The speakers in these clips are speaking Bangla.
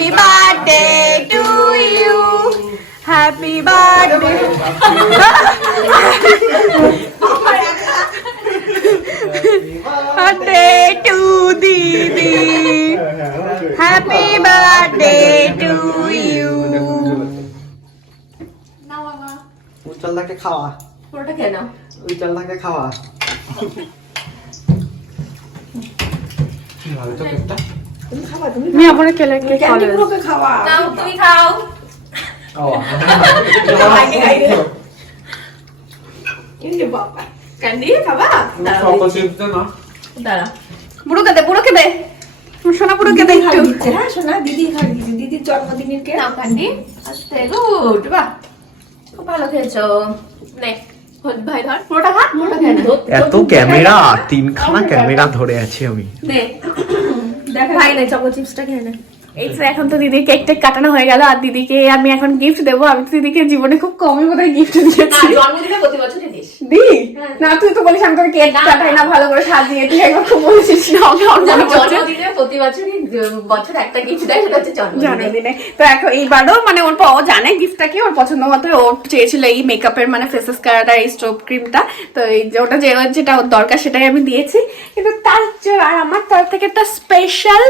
Happy birthday to you happy birthday birthday to দিদি হ্যাপি বার্থডে টু ইউ উজ্জ্বলদাকে খাওয়া। পুরোটা কেন উজ্জ্বলদাকে খাওয়া। ভালো তো কেকটা আমি আপনার কেলে কে খাওয়া। নাও তুমি খাও। ও। ক্যান্ডি খাবা? দাঁড়া। বুড়োকে দে বুড়োকে দে সোনা বুড়োকে দে একটু। হ্যাঁ শোনা দিদি খাওয়া দিদির জন্মদিনের কেক। নাও কান্দি আস্তে গুড বাহ। খুব ভালো খেয়েছো। নে হল ভাই ধর। পুরোটা খা পুরোটা খেয়ে এত ক্যামেরা তিনখানা ক্যামেরা ধরে আছি আমি। ভাই নাই চকো চিপসটা খেয়ে নে। এই তো এখন তো দিদির কেক টেক কাটানো হয়ে গেল আর দিদিকে আমি এখন গিফট দেবো। আমি তো দিদিকে জীবনে খুব কমই বোধহয় গিফট দিয়েছি। জন্মদিনে প্রতি বছরই দিস দি? না তুই তো বলিস আমি তোর কেক কাটাই না। ভালো করে সাজিয়ে তুই একবার খুব বলেছিস না জন্মদিনে প্রতি বছরই বছর একটা গিফট দেয় সেটা হচ্ছে জন্মদিনে। তো এখন এইবারও মানে ওর ও জানে গিফটটা কি ওর পছন্দ মতো ও চেয়েছিল এই মেকআপের মানে ফেসেস কারাটা এই স্টোভ ক্রিমটা তো এই যে ওটা যে যেটা ওর দরকার সেটাই আমি দিয়েছি। কিন্তু তার আর আমার তরফ থেকে একটা স্পেশাল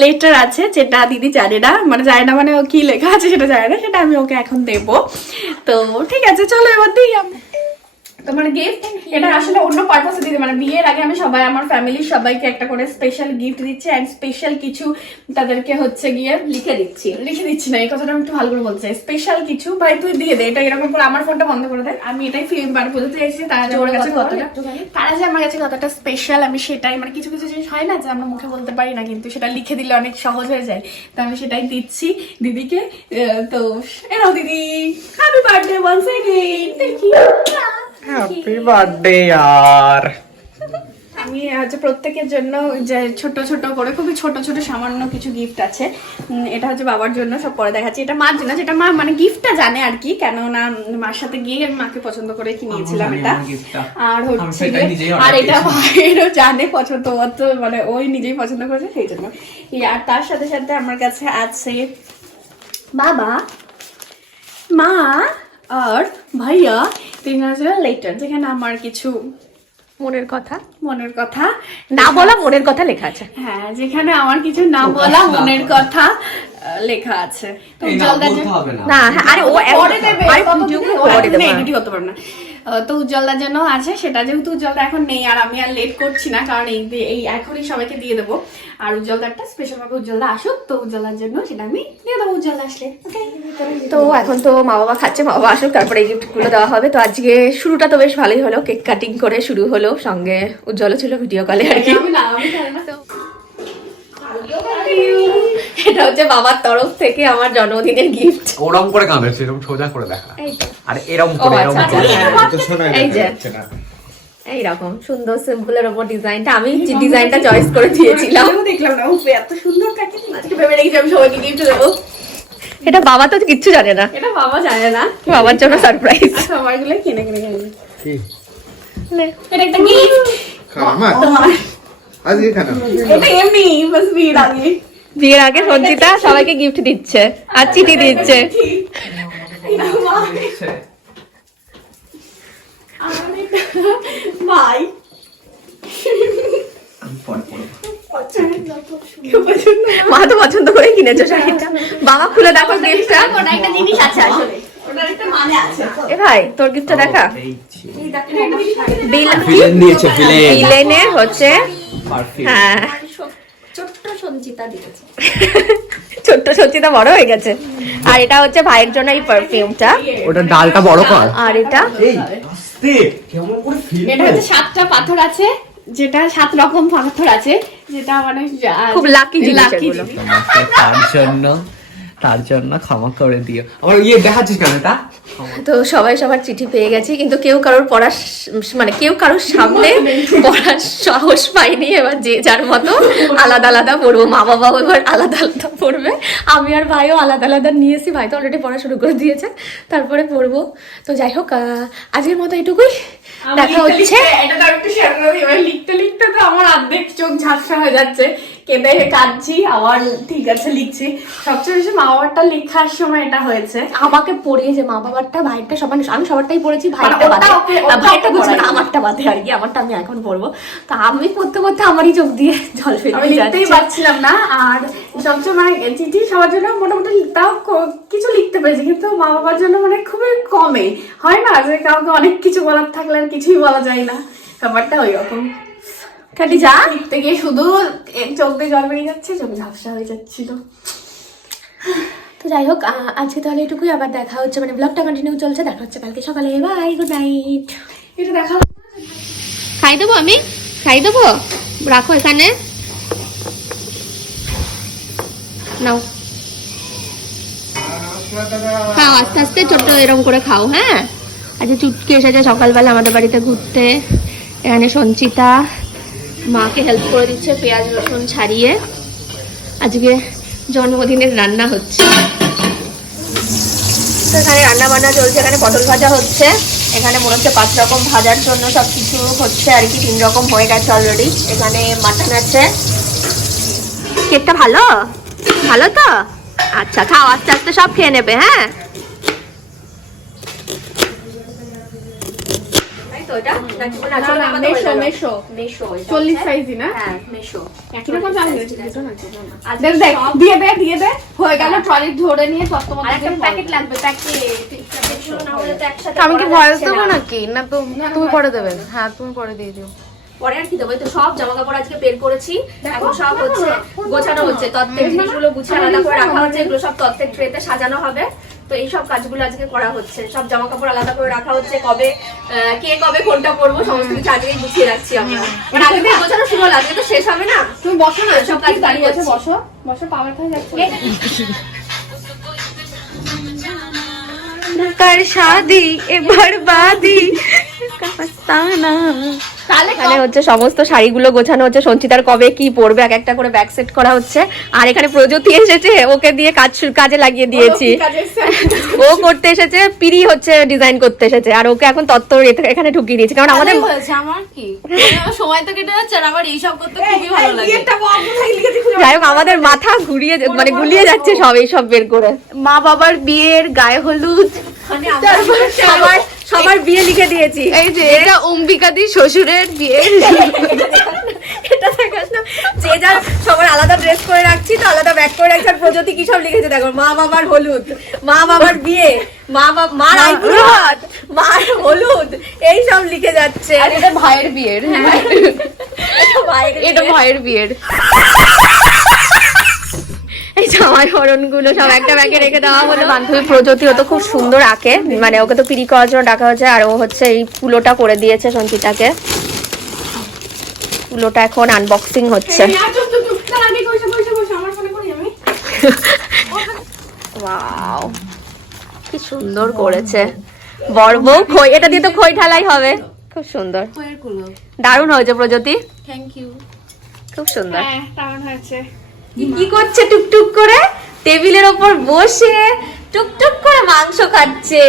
লেটার আছে যেটা দিদি জানে না মানে জানে না মানে ও কি লেখা আছে সেটা জানে না সেটা আমি ওকে এখন দেবো। তো ঠিক আছে চলো এবার দিই আমি তো মানে গিফট এটা আসলে অন্য পারপাসে দিতে মানে বিয়ের আগে আমি সবাই আমার ফ্যামিলির সবাইকে একটা করে স্পেশাল গিফট দিচ্ছি অ্যান্ড স্পেশাল কিছু তাদেরকে হচ্ছে গিয়ে লিখে দিচ্ছি। লিখে দিচ্ছি না এই কথাটা আমি একটু ভালো করে বলছি। স্পেশাল কিছু ভাই তুই দিয়ে দে এটা এরকম করে আমার ফোনটা বন্ধ করে দে। আমি এটাই ফিল্ম বার বলতে চাইছি তারা যে আমার কাছে কতটা তারা যে আমার কাছে কতটা স্পেশাল আমি সেটাই মানে কিছু কিছু জিনিস হয় না যে আমরা মুখে বলতে পারি না কিন্তু সেটা লিখে দিলে অনেক সহজ হয়ে যায়। তো আমি সেটাই দিচ্ছি দিদিকে তো এনাও দিদি happy birthday once again thank you happy birthday আর আমি হচ্ছে প্রত্যেকের জন্য যে ছোট ছোট করে খুবই ছোট ছোট সামান্য কিছু গিফট আছে। এটা হচ্ছে বাবার জন্য সব পরে দেখাচ্ছি। এটা মার জন্য যেটা মা মানে গিফটটা জানে আর কি কেননা মার সাথে গিয়ে আমি মাকে পছন্দ করে কিনিয়েছিলাম এটা। আর হচ্ছে আর এটা ভাইয়েরও জানে পছন্দ মতো মানে ওই নিজেই পছন্দ করেছে সেই জন্য। আর তার সাথে সাথে আমার কাছে আছে বাবা মা আর ভাইয়া তিন হাজার লেটার যেখানে আমার কিছু মনের কথা। মনের কথা। না বলা মনের কথা লেখা আছে। হ্যাঁ যেখানে আমার কিছু না বলা মনের কথা লেখা আছে। তো না হ্যাঁ, আরে ও পরে দেবে পরে দেবে এডিট করতে পারবে না। তো উজ্জ্বলদার জন্য আছে সেটা যেহেতু উজ্জ্বলদা এখন নেই আর আমি আর লেট করছি না কারণ এই এই এখনই সবাইকে দিয়ে দেবো। আর উজ্জ্বলদারটা স্পেশাল ভাবে উজ্জ্বলদা আসুক তো উজ্জ্বলার জন্য সেটা আমি দিয়ে দেবো উজ্জ্বলদা আসলে। তো এখন তো মা বাবা খাচ্ছে মা বাবা আসুক তারপরে এই গিফটগুলো দেওয়া হবে। তো আজকে শুরুটা তো বেশ ভালোই হলো কেক কাটিং করে শুরু হলো সঙ্গে উজ্জ্বল ছিল ভিডিও কলে আর কি। এটা হচ্ছে বাবার তরফ থেকে আমার জন্মদিনের গিফট ওরম করে কাঁদেছে এরকম সোজা করে দেখা। আর এরম ও, করে এরম আচ্ছা, করে। আচ্ছা। এই যে। এইরকম সুন্দর সিম্পলের ওপর ডিজাইনটা আমি ডিজাইনটা চয়েস করে দিয়েছিলাম। দেখলাম না উফ, এত সুন্দর প্যাকেট আজকে ভেবে রেখেছি আমি সবাইকে গিফট দেবো। এটা বাবা তো কিচ্ছু জানে না। এটা বাবা জানে না। বাবার জন্য সারপ্রাইজ আচ্ছা আমারগুলো কিনে কিনে কি? এটা একটা গিফট আমার আজকে কেন এটা এমনি বাস বিয়ের আগে। বিয়ের আগে সঞ্চিতা সবাইকে গিফট দিচ্ছে আর চিঠি দিচ্ছে। মা। তো পছন্দ করে কিনেছো শাড়িটা। বাবা খুলে দেখো গিফটটা ওটা একটা জিনিস আছে আসলে। ওটার একটা মানে এ ভাই তোর গিফটটা দেখা। এটা একটা শাড়ি। বিল ভিলেন দিয়েছে ভিলেন বিলেনের হচ্ছে হ্যাঁ। ছোট্ট সঞ্চিতা দিয়েছে। ছোট্ট সঞ্চিতা বড় হয়ে গেছে। আর এটা হচ্ছে ভাইয়ের জন্য এই পারফিউমটা ওটা ডালটা বড় কর। আর এটা? এই আস্তে কেমন করে ফিল এটা হচ্ছে সাতটা পাথর আছে যেটা সাত রকম পাথর আছে যেটা মানে খুব লাকি জিনিস। তার জন্য তার জন্য ক্ষমা করে দিও। আমার ইয়ে দেখাচ্ছিস কেন এটা? তো সবাই সবার চিঠি পেয়ে গেছি কিন্তু কেউ কারোর পড়ার মানে কেউ কারোর সামনে পড়ার সাহস পাইনি এবার যে যার মতো আলাদা আলাদা পড়ব মা বাবাও এবার আলাদা আলাদা পড়বে আমি আর ভাইও আলাদা আলাদা নিয়েছি ভাই তো অলরেডি পড়া শুরু করে দিয়েছে তারপরে পড়ব। তো যাই হোক আহ, আজকের মতো এটুকুই দেখা হচ্ছে। লিখতে- এটা তো একটু share করে লিখতে লিখতে তো আমার অর্ধেক চোখ ঝাপসা হয়ে যাচ্ছে। কেঁদে কাঁদছি আবার ঠিক আছে লিখছি। সবচেয়ে বেশি মা বাবারটা লেখার সময় এটা হয়েছে। আমাকে পড়িয়েছে মা বাবারটা ভাইয়েরটা সবার আমি সবারটাই পড়েছি ভাইয়েরটা ওটা বাদে। ওকে বুঝছি আমারটা বাদে আর কি আমারটা আমি এখন পড়ব। তা আমি পড়তে পড়তে আমারই চোখ দিয়ে জল আমি ফেলে লিখতেই পারছিলাম না আর সবচেয়ে মানে চিঠি সবার জন্য মোটামুটি তাও কিছু লিখতে পেরেছি কিন্তু মা বাবার জন্য মানে খুবই কমে হয় না যে কাউকে অনেক কিছু বলার থাকলে আর কিছুই বলা যায় না। ব্যাপারটা ওই রকম কাটি যা। গিয়ে শুধু চোখ দিয়ে জল বেরিয়ে যাচ্ছে চোখ ঝাপসা হয়ে যাচ্ছিল। তো যাই হোক আজকে তাহলে এটুকুই আবার দেখা হচ্ছে মানে ব্লগটা কন্টিনিউ চলছে দেখা হচ্ছে কালকে সকালে। বাই গুড নাইট এটা দেখা খাই দেবো আমি? খাই দেবো? রাখো এখানে। নাও। খাও আস্তে আস্তে ছোট্ট এরকম করে খাও হ্যাঁ? আজকে চুটকি এসেছে সকালবেলা আমাদের বাড়িতে ঘুরতে। এখানে সঞ্চিতা। মাকে হেল্প করে দিচ্ছে, পেঁয়াজ, রসুন ছাড়িয়ে। আজকে জন্মদিনের রান্না হচ্ছে। তো এখানে রান্না বান্না চলছে, এখানে পটল ভাজা হচ্ছে। এখানে মনে হচ্ছে পাঁচ রকম ভাজার জন্য সব কিছু হচ্ছে, আর কি তিন রকম হয়ে গেছে অলরেডি এখানে মাটন আছে। কেকটা ভালো? ভালো তো? আচ্ছা খাও, আস্তে আস্তে সব খেয়ে নেবে হ্যাঁ তাই তো এটা? নাকি কোনো না, লাগাতে মেশো, মেশো। মেশো এটা। চল্লিশ সাইজই না? হ্যাঁ মেশো। একই রকম দাম দুটো না, দুটো না। আজকে দেখ, দেখ, সব- দিয়ে দে দিয়ে দে। হয়ে গেল ট্রলি ধরে নিয়ে তত্ত্ব আর একটা প্যাকেট লাগবে প্যাকেট না হলে তো একসাথে আমি কি ভয়েস দেবো নাকি? না তো তুমি পরে দেবে হ্যাঁ তুমি পরে দিয়ে দিও। পরে আর কি দেবো? তো সব জামা কাপড় আজকে বের করেছি। এখন সব হচ্ছে গোছানো হচ্ছে। তত্ত্বের জিনিসগুলো গুছিয়ে আলাদা করে রাখা হচ্ছে এগুলো সব তত্ত্বের ট্রেতে সাজানো হবে। তো এই সব কাজগুলো আজকে করা হচ্ছে। সব জামা কাপড় আলাদা করে রাখা হচ্ছে। কবে আহ, কে কবে কোনটা পরবো সমস্ত কিছু আজকেই গুছিয়ে রাখছি আমরা। মানে আগে থেকে গোছানো শুরু হলো আজকে তো শেষ হবে না? তুমি বসো না সব কাজ দাঁড়িয়ে আছে বসো বসো। পা ব্যথা হয়ে যাচ্ছে কার শাদি এ বরবাদি এখানে হচ্ছে সমস্ত শাড়িগুলো গোছানো হচ্ছে। সঞ্চিতার কবে কি পরবে এক একটা করে ব্যাক সেট করা হচ্ছে। আর এখানে প্রযুতি এসেছে ওকে দিয়ে কাজ কাজে লাগিয়ে দিয়েছি। ও করতে এসেছে পিরি হচ্ছে ডিজাইন করতে এসেছে। আর ওকে এখন তত্ত্ব এখানে ঢুকিয়ে দিয়েছি। কারণ আমাদের আমার কি? সময় তো কেটে যাচ্ছে আর আমার এইসব করতে খুবই ভালো লাগে। যাই হোক আমাদের মাথা ঘুরিয়ে মানে গুলিয়ে যাচ্ছে সব এই সব বের করে। মা বাবার বিয়ের গায়ে হলুদ। তারপর সবার সবার বিয়ে লিখে দিয়েছি। এই যে এটা অম্বিকাদি শ্বশুরের বিয়ে। এটা দেখাস না। যে যার সবার আলাদা ড্রেস করে রাখছি তো আলাদা ব্যাগ করে রাখছি আর প্রযুতি কি সব লিখেছে? দেখো মা বাবার হলুদ মা বাবার বিয়ে মা বাবা মার আইবুড়ো হাত মার হলুদ এই সব লিখে যাচ্ছে। আর এটা ভাইয়ের বিয়ের। হ্যাঁ। এটা ভাইয়ের বিয়ের। এই জামার হরণগুলো সব একটা ব্যাগে রেখে দেওয়া হলো। বান্ধবী প্রযুতি ও তো খুব সুন্দর আঁকে। মানে ওকে তো পিরি করার জন্য ডাকা হয়েছে আর ও হচ্ছে এই পুলোটা করে দিয়েছে সঞ্চিতাকে। পুলোটা এখন আনবক্সিং হচ্ছে। ওয়াও। কি সুন্দর করেছে। বড় বউ খই এটা দিয়ে তো খই ঢালাই হবে। খুব সুন্দর। দারুণ হয়েছে প্রযুতি থ্যাংক ইউ খুব সুন্দর। হ্যাঁ তেমন হয়েছে। কি করছে টুকটুক করে? টেবিলের ওপর বসে টুকটুক করে মাংস খাচ্ছে।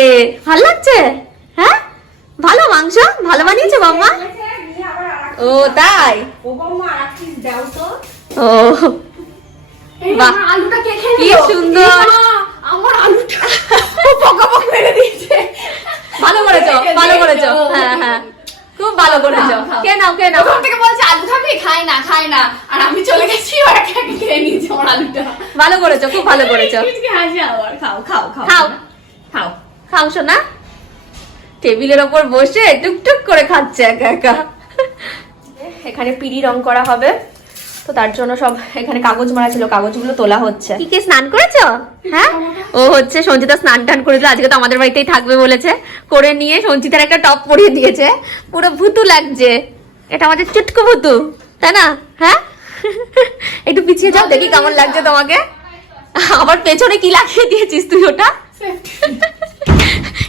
ভালো লাগছে? হ্যাঁ? ভালো মাংস? ভালো বানিয়েছে বাবা ও তাই? ও বাহ। আলুটা কে সুন্দর। আমার আলুটা। ও পকা পক মেরে দিয়েছে। ভালো করেছ ভালো করেছ। হ্যাঁ হ্যাঁ। খুব ভালো করেছ কে নাও কে নাও। থেকে বলছে আলু খাবি? খাই না খাই না। আর আমি চলে গেছি খেয়ে নিয়েছে আলুটা। ভালো করেছ খুব ভালো করেছ। হাসি আবার খাও খাও খাও। খাও। খাও। খাও শোনা টেবিলের ওপর বসে টুকটুক করে খাচ্ছে একা একা। এখানে পিড়ি রং করা হবে। তো তার জন্য সব এখানে কাগজ মারা ছিল কাগজগুলো তোলা হচ্ছে। কি কে স্নান করেছ? হ্যাঁ? ও হচ্ছে সঞ্চিতা স্নান টান করেছিল আজকে তো আমাদের বাড়িতেই থাকবে বলেছে। করে নিয়ে সঞ্চিতার একটা টপ পরিয়ে দিয়েছে। পুরো ভুতু লাগছে। এটা আমাদের চুটকু ভুতু তাই না? হ্যাঁ? একটু পিছিয়ে যাও দেখি কেমন লাগছে তোমাকে। আবার পেছনে কি লাগিয়ে দিয়েছিস তুই ওটা?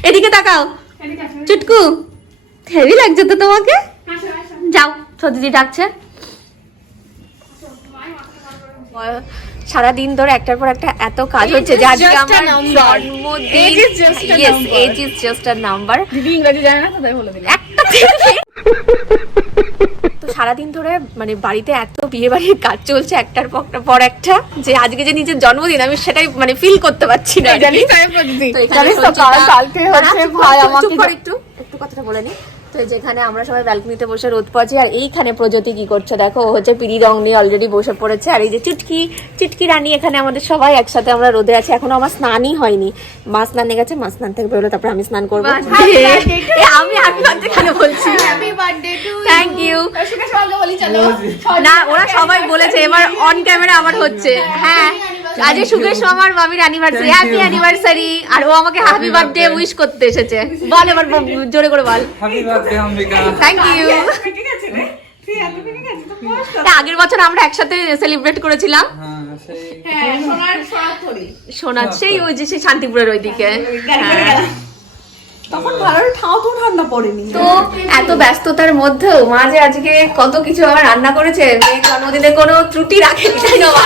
এদিকে তাকাও। চুটকু। হেভি লাগছে তো তোমাকে। যাও সত্যি ডাকছে। সারাদিন ধরে একটার পর একটা এত কাজ হচ্ছে যে আজকে আমার জন্মদিন। Yes age is just a number দিদি ইংরেজি জানে না তো তাই বলে দিলাম। তো সারাদিন ধরে মানে বাড়িতে এত বিয়ে বাড়ির কাজ চলছে একটার পর একটা যে আজকে যে নিজের জন্মদিন আমি সেটাই মানে ফিল করতে পারছি না জানিস তো কালকে হচ্ছে ভাই আমাকে একটু একটু কথাটা বলে নি। তো যেখানে আমরা সবাই ব্যালকনিতে বসে রোদ পাচ্ছি আর এইখানে প্রজ্যোতি কি করছে দেখো ও হচ্ছে পিড়ি রং নিয়ে অলরেডি বসে পড়েছে আর এই যে চুটকি চুটকি রানী এখানে আমাদের সবাই একসাথে আমরা রোদে আছি এখনও আমার স্নানই হয়নি। মা স্নানে গেছে মা স্নান থেকে বেরোলো তারপরে আমি স্নান করব। আমি বার্থডে কেন বলছি। হ্যাপি বার্থডে থ্যাংক ইউ না ওরা সবাই বলেছে এবার অন ক্যামেরা আমার হচ্ছে। হ্যাঁ আজ সুকেশ মামার মামির অ্যানিভার্সারি হ্যাপি অ্যানিভার্সারি আর ও আমাকে হ্যাপি বার্থডে উইশ করতে এসেছে। বল এবার জোরে করে বল। Happy birthday Ambika. Thank you আগের বছর আমরা একসাথে সেলিব্রেট করেছিলাম। হ্যাঁ সেই ওই যে সেই শান্তিপুরের ওইদিকে। হ্যাঁ। তখন ভালো ঠাও তো ঠান্ডা পড়েনি। তো এত ব্যস্ততার মধ্যেও মা যে আজকে কত কিছু আমার রান্না করেছে জন্মদিনে কোনো ত্রুটি রাখেনি তাই না? মা?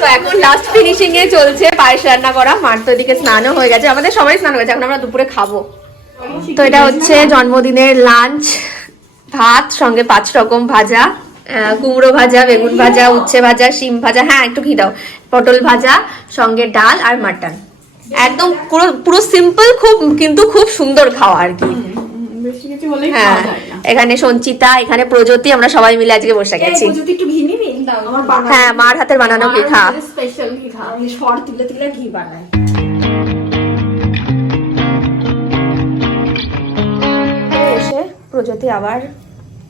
তো এখন লাস্ট ফিনিশিং এ চলছে পায়েস রান্না করা। মার তো এদিকে স্নানও হয়ে গেছে। আমাদের সবাই স্নান হয়ে গেছে। এখন আমরা দুপুরে খাব। তো এটা হচ্ছে জন্মদিনের লাঞ্চ ভাত সঙ্গে পাঁচ রকম ভাজা কুমড়ো ভাজা বেগুন ভাজা উচ্ছে ভাজা শিম ভাজা হ্যাঁ একটু ঘি দাও। পটল ভাজা সঙ্গে ডাল আর মাটন। একদম পুরো পুরো সিম্পল খুব কিন্তু খুব সুন্দর খাওয়া আর কি। হ্যাঁ এখানে সঞ্চিতা এখানে প্রজ্যোতি আমরা সবাই মিলে আজকে বসে গেছি। একটু ঘি হ্যাঁ মার হাতের বানানো পিঠা স্পেশাল ঘি খা? আমি সর তুলে তুলে ঘি বানাই। এসে প্রজ্যোতি আবার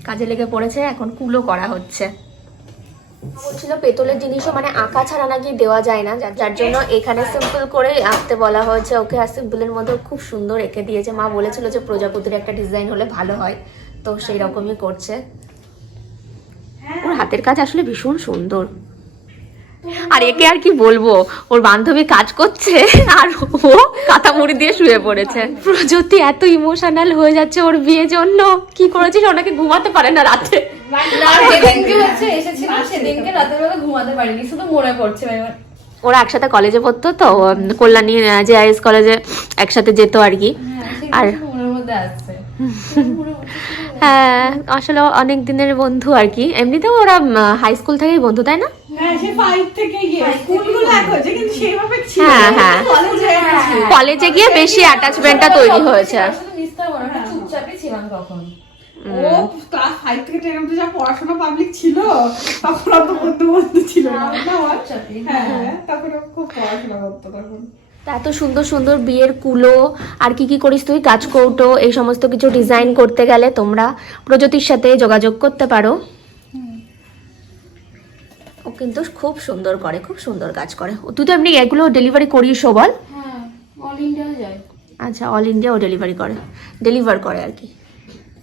কাজে লেগে পড়েছে এখন কুলো করা হচ্ছে। বলছিল পেতলের জিনিসও মানে আঁকা ছাড়া নাকি দেওয়া যায় না যার- যার জন্য এখানে সিম্পল করে আঁকতে বলা হয়েছে। ওকে আর সিম্পলের মধ্যে খুব সুন্দর এঁকে দিয়েছে। মা বলেছিল যে প্রজাপতির একটা ডিজাইন হলে ভালো হয় তো সেই রকমই করছে। ওর হাতের কাজ আসলে ভীষণ সুন্দর। আর একে আর কি বলব? ওর বান্ধবী কাজ করছে আর ও কাঁথা মুড়ি দিয়ে শুয়ে পড়েছে। প্রযুক্তি এত ইমোশনাল হয়ে যাচ্ছে ওর বিয়ের জন্য। কি করেছিস ওনাকে ঘুমাতে পারে না রাতে। ঘুমাতে পারিনি শুধু মনে পড়ছে ওরা একসাথে কলেজে পড়তো তো কল্যাণী যে আইএস কলেজে একসাথে যেত আর কি। আর মনের মধ্যে আসছে হ্যাঁ আসলে অনেক দিনের বন্ধু আর কি। এমনিতেও ওরা হাই স্কুল থেকেই বন্ধু তাই না? হ্যাঁ সে ফাইভ থেকে গিয়ে স্কুলগুলো এক হয়েছে কিন্তু সেইভাবে ছিল হ্যাঁ হ্যাঁ। কলেজে কলেজে গিয়ে বেশি অ্যাটাচমেন্টটা তৈরি হয়েছে। ও ক্লাস ফাইভ থেকে টেন অব্দি যা পড়াশোনা পাবলিক ছিল তখন অত বন্ধু বন্ধু ছিল না। হ্যাঁ তখন খুব পড়াশোনা করতো তখন। এত সুন্দর সুন্দর বিয়ের কুলো আর কি কি করিস তুই? কাজ কৌটো এই সমস্ত কিছু ডিজাইন করতে গেলে তোমরা প্রযুতির সাথে যোগাযোগ করতে পারো। ও কিন্তু খুব সুন্দর করে খুব সুন্দর কাজ করে। ও তুই তো এমনি এগুলো ডেলিভারি করিস বল? হ্যাঁ অল ইন্ডিয়া যায়। আচ্ছা অল ইন্ডিয়া ও ডেলিভারি করে ডেলিভার করে আর কি।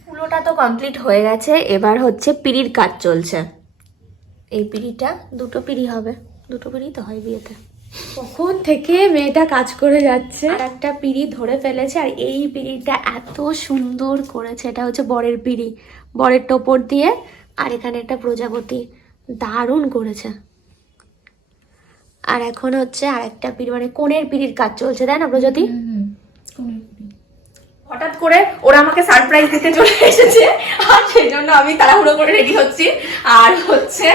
কুলোটা তো কমপ্লিট হয়ে গেছে এবার হচ্ছে পিড়ির কাজ চলছে। এই পিড়িটা দুটো পিড়ি হবে দুটো পিড়ি তো হয় বিয়েতে। কখন থেকে মেয়েটা কাজ করে যাচ্ছে? আর একটা পিড়ি ধরে ফেলেছে আর এই পিড়িটা এত সুন্দর করেছে। এটা হচ্ছে বরের পিড়ি বরের টোপর দিয়ে আর এখানে একটা প্রজাপতি দারুণ করেছে। আর এখন হচ্ছে আর একটা পিড়ি মানে কোণের পিড়ির কাজ চলছে তাই না প্রজাতি? হঠাৎ করে ওরা আমাকে সারপ্রাইজ দিতে চলে এসেছে। আর সেই জন্য আমি তাড়াহুড়ো করে রেডি হচ্ছি। আর হচ্ছে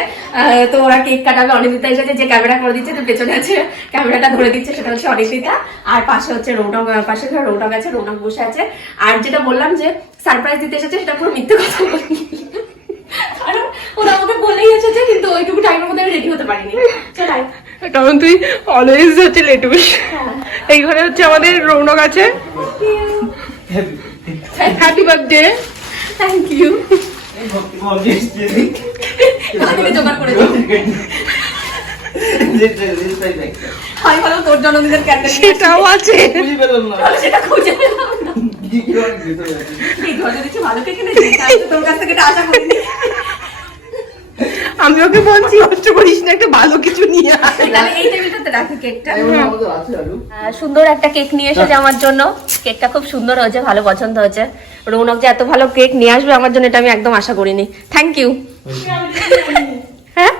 তো ওরা কেক কাটাবে অনিন্দিতা এসেছে যে ক্যামেরা করে দিচ্ছে তো পেছনে আছে ক্যামেরাটা ধরে দিচ্ছে সেটা হচ্ছে অনিন্দিতা। আর পাশে হচ্ছে রৌনক পাশে রৌনক আছে রৌনক বসে আছে। আর যেটা বললাম যে সারপ্রাইজ দিতে এসেছে সেটা পুরো মিথ্যে কথা বলি কারণ ওরা আমাকে বলেই এসেছে কিন্তু ওইটুকু টাইমের মধ্যে আমি রেডি হতে পারিনি। কারণ তুই অলওয়েজ হচ্ছে লেটুস এই ঘরে হচ্ছে আমাদের রৌনক আছে। হ্যাপি বার্থডে থ্যাংক ইউ জোগাড় করে দিই আমি ভালো তোর জন্মদিনের ক্যান্ডেল সেটাও আছে। সেটা খুঁজে পেলাম না তোর কাছ থেকে আশা করিনি। আমি ওকে বলছি কষ্ট করিস না একটা ভালো কিছু নিয়ে আয়। তাহলে এই টেবিলটাতে রাখি কেকটা। আহ, সুন্দর একটা কেক নিয়ে এসেছে আমার জন্য। কেকটা খুব সুন্দর হয়েছে ভালো পছন্দ হয়েছে। রৌনক যে এত ভালো কেক নিয়ে আসবে আমার জন্য এটা আমি একদম আশা করিনি। থ্যাংক ইউ হ্যাঁ?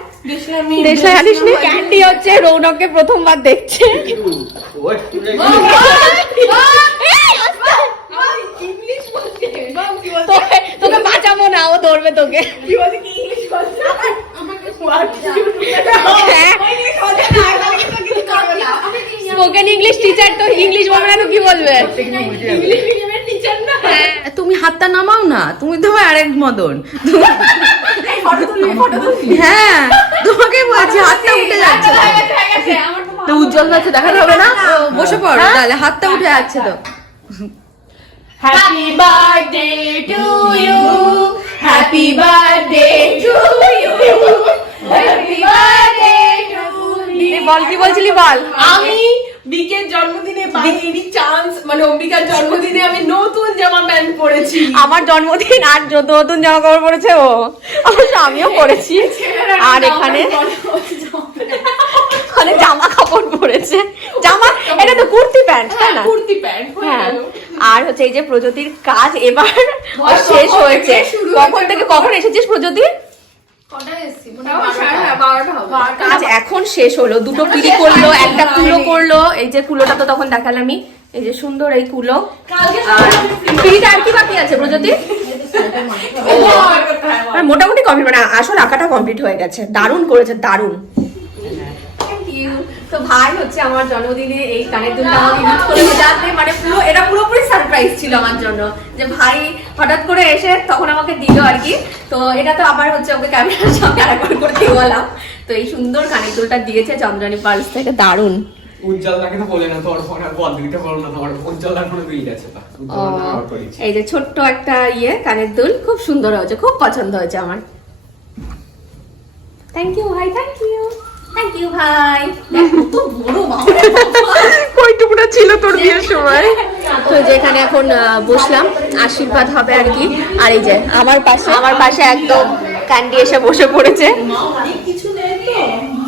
নি? ক্যান্ডি হচ্ছে রৌনককে প্রথমবার দেখছে। এই, আস্তে। ও ধরবে তোকে। স্পোকেন ইংলিশ টিচার তো ইংলিশ বলবে না তো কি বলবে? তুমি হাতটা নামাও না তুমি তো আরেক মদন। হ্যাঁ তোমাকে বলছি হাতটা উঠে যাচ্ছে। তো উজ্জ্বল আছে দেখাতে হবে না? বসে পড়ো তাহলে হাতটা উঠে যাচ্ছে তো। Happy birthday to you happy birthday to you happy birthday to বল কি বলছিলি বল? আমি বিকের জন্মদিনে পাইনি চান্স মানে অম্বিকার জন্মদিনে আমি নতুন জামা প্যান্ট পরেছি। আমার জন্মদিন আর যত নতুন জামা কাপড় পরেছে ও। অবশ্য আমিও পরেছি। আর এখানে ওখানে জামা কাপড় পরেছে। জামা এটা তো কুর্তি প্যান্ট তাই না? কুর্তি প্যান্ট হ্যাঁ আর হচ্ছে এই যে প্রযতির কাজ এবার শেষ হয়েছে। কখন থেকে কখন এসেছিস প্রযতি কাজ এখন শেষ হলো। দুটো পিড়ি করল একটা কুলো করল। এই যে কুলোটা তো তখন দেখালামই। এই যে সুন্দর এই কুলো। আর পিড়িটা আর কি বাকি আছে প্রযতি আর মোটামুটি কমপ্লিট মানে আসল আঁকাটা কমপ্লিট হয়ে গেছে। দারুণ করেছে দারুণ। তো ভাই হচ্ছে আমার জন্মদিনে এই কানের দুলটা আমাকে ইউজ করে যাতে মানে পুরো এটা পুরোপুরি সারপ্রাইজ ছিল আমার জন্য। যে ভাই হঠাৎ করে এসে তখন আমাকে দিল আর কি। তো এটা তো আবার হচ্ছে ওকে ক্যামেরার সামনে আরেকবার করে দিয়ে বললাম। তো এই সুন্দর কানের দুলটা দিয়েছে চন্দ্রানী পার্লস থেকে। দারুণ। উজ্জ্বল তাকে তো বলে না তোর ফোন আর বল দিতে পারো না তোমার উজ্জ্বল তার ফোনে বিল আছে তা উজ্জ্বল না আর করেছি। এই যে ছোট্ট একটা ইয়ে কানের দুল খুব সুন্দর হয়েছে খুব পছন্দ হয়েছে আমার। থ্যাংক ইউ ভাই থ্যাংক ইউ থ্যাংক ইউ ভাই। কত বড় বাবা রে ছিল তোর বিয়ের সময়। তো যেখানে এখন বসলাম আশীর্বাদ হবে আর কি। আর এই যে আমার পাশে? আমার পাশে একদম ক্যান্ডি এসে বসে পড়েছে।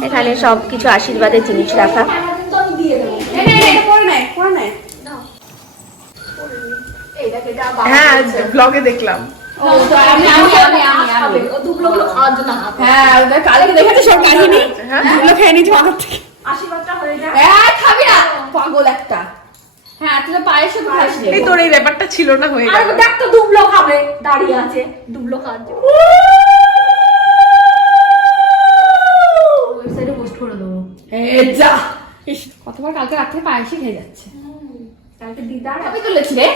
এখানে সব কিছু আশীর্বাদের জিনিস রাখা। হ্যাঁ ব্লগে দেখলাম। হ্যাঁ ওদের কালকে দেখেছি সব কাহিনী? দুগুলো খেয়ে নিয়েছি মাথার থেকে। হ্যাঁ খাবি না। পাগল একটা। হ্যাঁ তুই তো খাস এই তোর এই ব্যাপারটা ছিল না হয়ে আর দেখ তো দুবলো খাবে। দাঁড়িয়ে আছে দুবলো খাওয়ার জন্য ওয়েবসাইটে পোস্ট করে দেবো। এ যা। কতবার কালকে রাত্রে পায়েসই খেয়ে যাচ্ছে। কালকে দিদার আমি তুলেছি রে।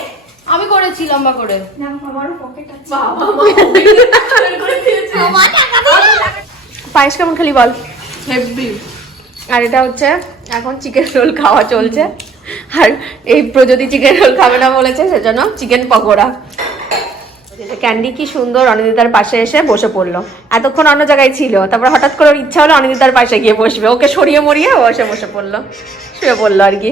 আমি করেছি লম্বা করে। আমারও পকেট আছে। পায়েস কেমন খালি বল। হেভি আর এটা হচ্ছে এখন চিকেন রোল খাওয়া চলছে। আর এই প্রযুতি চিকেন রোল খাবে না বলেছে, সেজন্য চিকেন পকোড়া। ক্যান্ডি কি সুন্দর অনিন্দিতার পাশে এসে বসে পড়ল। এতক্ষণ অন্য জায়গায় ছিল, তারপর হঠাৎ করে ইচ্ছা হলো অনিন্দিতার পাশে গিয়ে বসবে। ওকে সরিয়ে মরিয়ে বসে বসে পড়ল। শুয়ে পড়ল আর কি।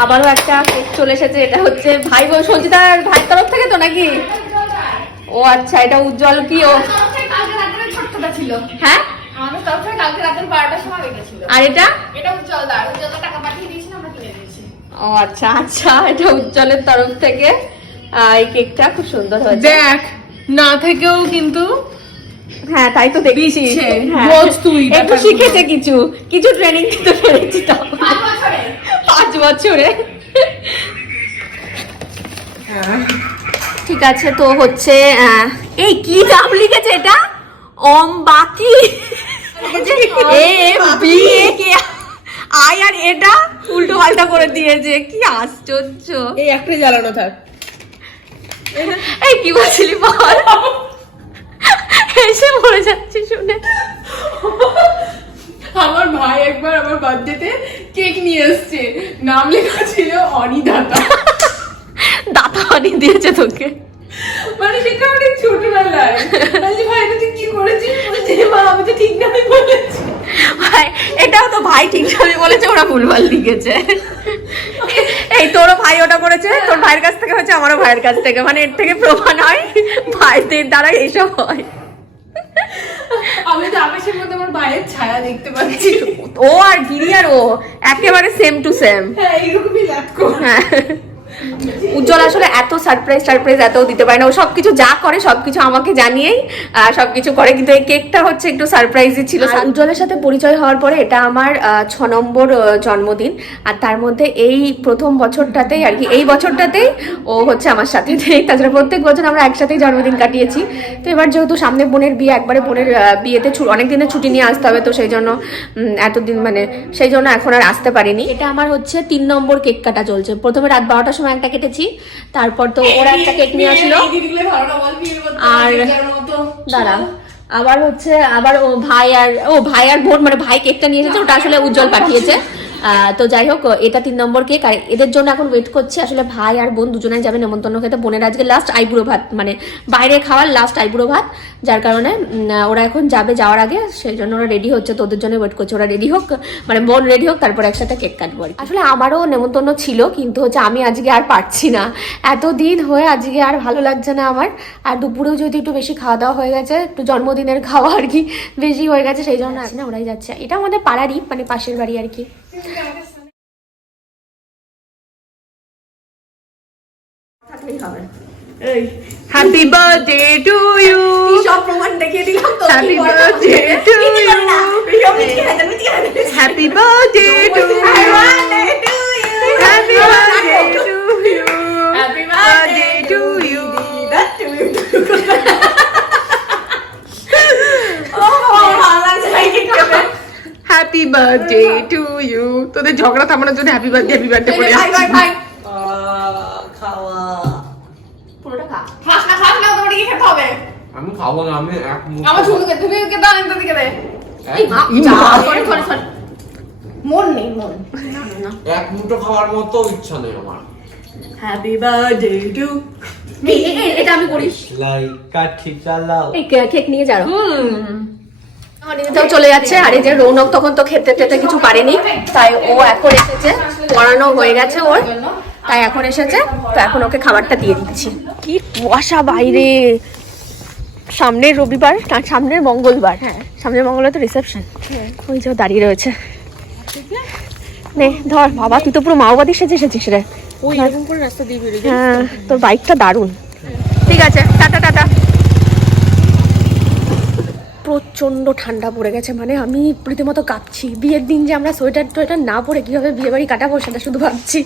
আবারও একটা কেক চলে এসেছে এটা হচ্ছে ভাই বোন সঞ্চিতার ভাইয়ের তরফ থেকে তো নাকি? ও আচ্ছা এটা উজ্জ্বল কি ও? হ্যাঁ? আর এটা? ও আচ্ছা আচ্ছা এটা উজ্জ্বলের তরফ থেকে। এই কেকটা খুব সুন্দর হয়েছে। দেখ না থেকেও কিন্তু হ্যাঁ তাই তো দেখছি। হ্যাঁ। একটু। শিখেছে কিছু। কিছু ট্রেনিং তো পেরেছি বছরে। ঠিক আছে তো হচ্ছে এই কি নাম লিখেছে এটা? অম বাকি A B A K I আর এটা উল্টো পাল্টা করে দিয়েছে কি আশ্চর্য। এই একটা জ্বালানো থাক। এই কি বলছিলি বল? এসে মরে যাচ্ছে শুনে। আমার ভাই একবার আমার বার্থডেতে কেক নিয়ে এসেছে। নাম লেখা ছিল অনিদাতা। দাতা অনি দিয়েছে তোকে। মানে সেটা অনেক ছোটবেলায়। বলছি ভাই এটা তুই কি করেছিস? বলছে মা আমি তো ঠিক নামই বলেছি। ভাই এটাও তো ভাই ঠিক সময় বলেছে ওরা ভুলভাল লিখেছে। এই তোরও ভাই ওটা করেছে? তোর ভাইয়ের কাছ থেকে হচ্ছে আমারও ভাইয়ের কাছ থেকে। মানে এর থেকে প্রমাণ হয় ভাইদের দ্বারা এইসব হয়। আমি তো আকাশের মধ্যে আমার ভাইয়ের ছায়া দেখতে পাচ্ছি। ও আর গিরি আর ও একেবারে সেম টু সেম হ্যাঁ এইরকমই লাগতো হ্যাঁ। উজ্জ্বল আসলে এত সারপ্রাইজ সারপ্রাইজ এত দিতে পারে না। ও সবকিছু যা করে সবকিছু আমাকে জানিয়েই আহ, সবকিছু করে। কিন্তু এই কেকটা হচ্ছে একটু সারপ্রাইজই ছিল। উজ্জ্বলের সাথে পরিচয় হওয়ার পরে এটা আমার ছ নম্বর জন্মদিন। আর তার মধ্যে এই প্রথম বছরটাতেই আর কি এই বছরটাতেই ও হচ্ছে আমার সাথে। তাছাড়া প্রত্যেক বছর আমরা একসাথেই জন্মদিন কাটিয়েছি। তো এবার যেহেতু সামনে বোনের বিয়ে একবারে বোনের বিয়েতে ছু- অনেক দিনের ছুটি নিয়ে আসতে হবে তো সেই জন্য এতদিন মানে সেই জন্য এখন আর আসতে পারিনি। এটা আমার হচ্ছে তিন নম্বর কেক কাটা চলছে। প্রথমে রাত বারোটার সময় একটা কেটেছি। তারপর তো ওরা একটা কেক নিয়ে আসলো। আর দাঁড়া আবার হচ্ছে আবার ও ভাই আর ও ভাই আর বোন মানে ভাই কেকটা নিয়ে এসেছে ওটা আসলে উজ্জ্বল পাঠিয়েছে। তো যাই হোক, এটা তিন নম্বর কেক আর এদের জন্য এখন ওয়েট করছে। আসলে ভাই আর বোন দুজনেই যাবে নেমন্তন্ন খেতে। বোনের আজকে লাস্ট আইবুড়ো ভাত মানে বাইরে খাওয়ার লাস্ট আইবুড়ো ভাত। যার কারণে ওরা এখন যাবে যাওয়ার আগে। সেই জন্য ওরা রেডি হচ্ছে, তো ওদের জন্য ওয়েট করছে। ওরা রেডি হোক মানে বোন রেডি হোক, তারপর একসাথে কেক কাটবো আর আসলে আমারও নেমন্তন্ন ছিল, কিন্তু হচ্ছে আমি আজকে আর পারছি না। এত দিন হয়ে আজকে আর ভালো লাগছে না আমার। আর দুপুরেও যদি একটু বেশি খাওয়া দাওয়া হয়ে গেছে, একটু জন্মদিনের খাওয়া আর কি বেশি হয়ে গেছে, সেই জন্য না, ওরাই যাচ্ছে। এটা আমাদের পাড়ারই মানে পাশের বাড়ি আর কি। হ্যাপি বার্থডে টু ইউ সব প্রমাণ দেখিয়ে দিলাম তো happy birthday to you happy birthday to you happy birthday to you happy birthday to you happy birthday to you তোদের ঝগড়া থামানোর জন্য হ্যাপি বার্থডে হ্যাপি বার্থডে বলে আসছি। খাস না খাস না তোমার কি খেতে হবে? আমি খাব না আমি এক মুঠ আমার শুনুকে তুমি ওকে দাও আমি দিকে দে এক- সরি সরি সরি মন নেই মন। এক মুঠো খাওয়ার মতো ইচ্ছা নেই আমার। হ্যাপি বার্থডে টু এই- এই- এই- এটা আমি করিস। লাইক কাঠি চালাও। এই কেক নিয়ে যাও। অনিন্দিতাও চলে যাচ্ছে আর এই যে রৌনক তখন তো খেতে টেতে কিছু পারেনি তাই ও এখন এসেছে পড়ানো হয়ে গেছে ওর তাই এখন এসেছে তো এখন ওকে খাবারটা দিয়ে দিচ্ছি। কি কুয়াশা বাইরে। সামনের রবিবার না সামনের মঙ্গলবার। হ্যাঁ। সামনের মঙ্গলবার তো রিসেপশন ওই যে দাঁড়িয়ে রয়েছে। নে ধর বাবা তুই তো পুরো মাওবাদী সেজে এসেছিস রে। ওই রাস্তা দিয়ে হ্যাঁ তোর বাইকটা দারুণ। ঠিক আছে টাটা টাটা। প্রচণ্ড ঠান্ডা পড়ে গেছে। মানে আমি রীতিমতো কাঁপছি। বিয়ের দিন যে আমরা সোয়েটার টোয়েটার না পরে কীভাবে বিয়ে বাড়ি কাটাবো সেটা শুধু ভাবছি।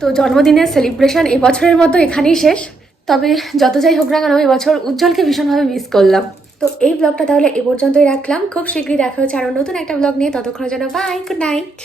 তো জন্মদিনের সেলিব্রেশন এবছরের মতো এখানেই শেষ। তবে যত যাই হোক না কেন এবছর উজ্জ্বলকে ভীষণভাবে মিস করলাম। তো এই ব্লগটা তাহলে এ পর্যন্তই রাখলাম। খুব শীঘ্রই দেখা হচ্ছে আরও নতুন একটা ব্লগ নিয়ে। ততক্ষণ জন্য বাই গুড নাইট